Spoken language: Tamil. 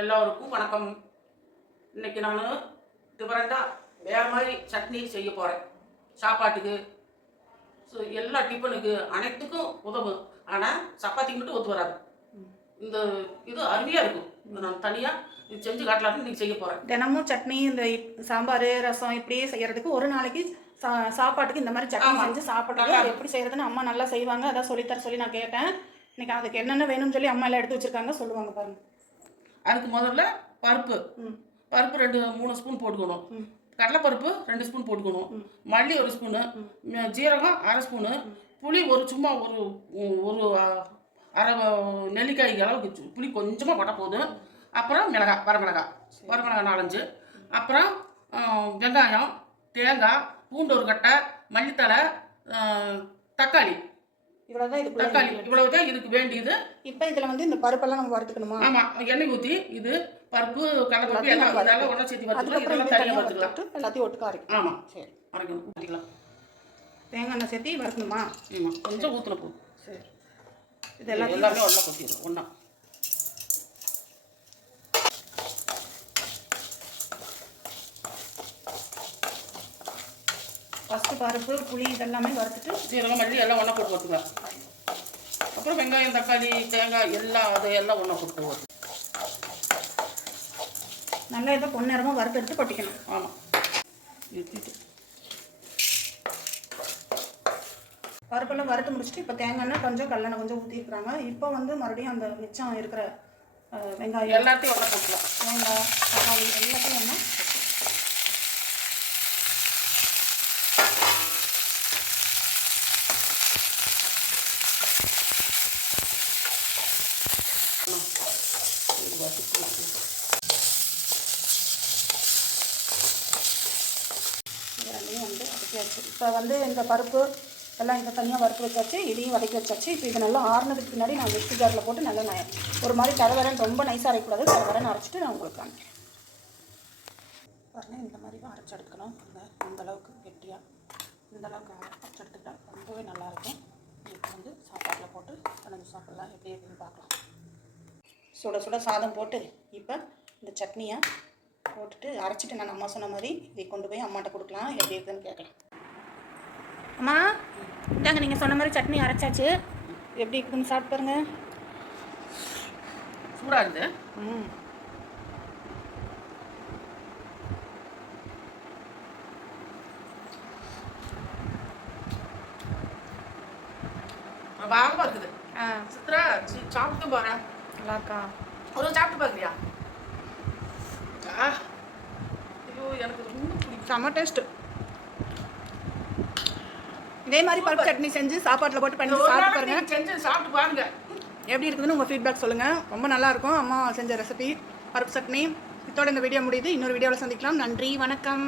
எல்லோருக்கும் வணக்கம். இன்னைக்கு நான் டிஃபரெண்டாக வேற மாதிரி சட்னி செய்ய போகிறேன் சாப்பாட்டுக்கு ஸோ எல்லா டிஃபனுக்கு அனைத்துக்கும் உதவும் ஆனால் சப்பாத்திக்கு மட்டும் ஒத்து வராது. இந்த இது அருமையாக இருக்கும். நான் தனியாக இது செஞ்சு காட்டலாம்னு இன்னைக்கு செய்ய போகிறேன் தினமும் சட்னி இந்த சாம்பார் ரசம் இப்படியே செய்யறதுக்கு ஒரு நாளைக்கு சா சாப்பாட்டுக்கு இந்த மாதிரி சட்னி. செஞ்சு அது எப்படி செய்யறதுன்னு அம்மா நல்லா செய்வாங்க. அதான் சொல்லித்தர சொல்லி நான் கேட்டேன். இன்னைக்கு அதுக்கு என்னென்ன வேணும்னு சொல்லி அம்மா எல்லாம் எடுத்து வச்சிருக்காங்க. சொல்லுவாங்க பாருங்க. அதுக்கு முதல்ல பருப்பு. பருப்பு ரெண்டு மூணு ஸ்பூன் போட்டுக்கணும். கடலைப்பருப்பு ரெண்டு ஸ்பூன் போட்டுக்கணும். மல்லி ஒரு ஸ்பூனு. ஜீரகம் அரை ஸ்பூனு. புளி ஒரு சும்மா ஒரு ஒரு அரை நெல்லிக்காய் அளவுக்கு புளி கொஞ்சமாக போட்டால் போதும். அப்புறம் மிளகாய் வரமிளகாய். வரமிளகாய் நாலஞ்சு. அப்புறம் வெங்காயம் தேங்காய் பூண்டு ஒரு கட்டை மல்லித்தழை ஆ, தக்காளி. இவ்வளோதான் தக்காளி இவ்வளவு தான் இதுக்கு வேண்டியது. இப்போ இதில் வந்து இந்த பருப்பெல்லாம் நம்ம வறுத்துக்கணுமா? ஆமாம் எண்ணெய் ஊற்றி இது பருப்பு கடலைப்பருப்பு எல்லாம் இதெல்லாம் ஒன்றா சேர்த்து அதுக்கப்புறம் இதெல்லாம் இது தனியாக வறுத்துட்டு எல்லாத்தையும் ஒட்டுக்க அரைக்கணும். ஆமாம் சரி. அரைக்கணும். ஊற்றிக்கலாம் தேங்காய் எண்ணெய் சேர்த்து வறுக்கணுமா? ஆமாம் கொஞ்சம் ஊற்றின போ சரி. இது எல்லாத்தையும் எல்லாமே ஒன்றா கொட்டிடும் ஒன்றா ஃபஸ்ட்டு பருப்பு புளி இதெல்லாமே வறுத்துட்டு சீரகம் மல்லி எல்லாம் ஒன்றா போட்டு வச்சுக்கலாம் அப்புறம் வெங்காயம் தக்காளி தேங்காய் எல்லாம் அது எல்லாம் ஒன்றா போட்டு போகுது நல்லா இதை பொன்னேரமாக வறுத்து எடுத்து கொட்டிக்கணும் ஆமாம் பருப்பெல்லாம் வறுத்து முடிச்சுட்டு இப்போ தேங்காய் எண்ணெய் கொஞ்சம் கல்லெண்ணெய் கொஞ்சம் ஊற்றிருக்குறாங்க இப்போ வந்து மறுபடியும் அந்த மிச்சம் இருக்கிற வெங்காயம். எல்லாத்தையும் ஒன்றா போட்டுக்கலாம். தேங்காய் தக்காளி எல்லாத்தையும் ஒன்றா இது வந்து வதக்கி வச்சு இப்போ வந்து இந்த பருப்பு எல்லாம் இந்த தனியாக வறுத்து வச்சாச்சு இதையும் வதக்கி வச்சாச்சு. இப்போ இது நல்லா ஆறுனதுக்கு பின்னாடி நான் மிக்சி ஜாரில் போட்டு நல்லா நான் ஒரு மாதிரி தடவரன் ரொம்ப நைஸாக அரைக்கூடாது தடவரன் அரைச்சிட்டு நான் உங்களுக்கு காமிக்கிறேன். பாருங்கள் இந்த மாதிரி அரைச்சி எடுக்கணும். இந்த இந்த அளவுக்கு கெட்டியாக இந்த அளவுக்கு அரைச்சி எடுத்துக்கிட்டால் ரொம்பவே நல்லாயிருக்கும் இப்போ வந்து சாப்பாட்டில் போட்டு கலந்து சாப்பிட்லாம். எப்படி எப்படின்னு பார்க்கலாம். சுட சுட சாதம் போட்டு இப்போ இந்த சட்னியை போட்டுட்டு அரைச்சிட்டு நான் அம்மா சொன்ன மாதிரி இதை கொண்டு போய் அம்மாட்ட கொடுக்கலாம். எப்படி இருக்குன்னு கேட்கலாம் அம்மா இந்தாங்க நீங்கள் சொன்ன மாதிரி சட்னி அரைச்சாச்சு. எப்படி இருக்குதுன்னு சாப்பிட்டு பாருங்க. சூடாக இருக்குது ம். வாகமாக இருக்குது. ஆ. சித்ரா சாப்பிட்டு போகிறேன் நல்லா இருக்கா ஒரு சாப்பிட்டு பார்க்குறியா? ஐயோ எனக்கு ரொம்ப பிடிக்கும். செம்ம டேஸ்ட்டு இதே மாதிரி பருப்பு சட்னி செஞ்சு சாப்பாட்டில் போட்டு பண்ணி சாப்பிட்டு பாருங்க. செஞ்சு சாப்பிட்டு பாருங்க. எப்படி இருக்குதுன்னு உங்கள் ஃபீட்பேக் சொல்லுங்கள் ரொம்ப நல்லா இருக்கும் அம்மா செஞ்ச ரெசிபி பருப்பு சட்னி. இதோட இந்த வீடியோ முடியுது. இன்னொரு வீடியோவில் சந்திக்கலாம். நன்றி. வணக்கம்.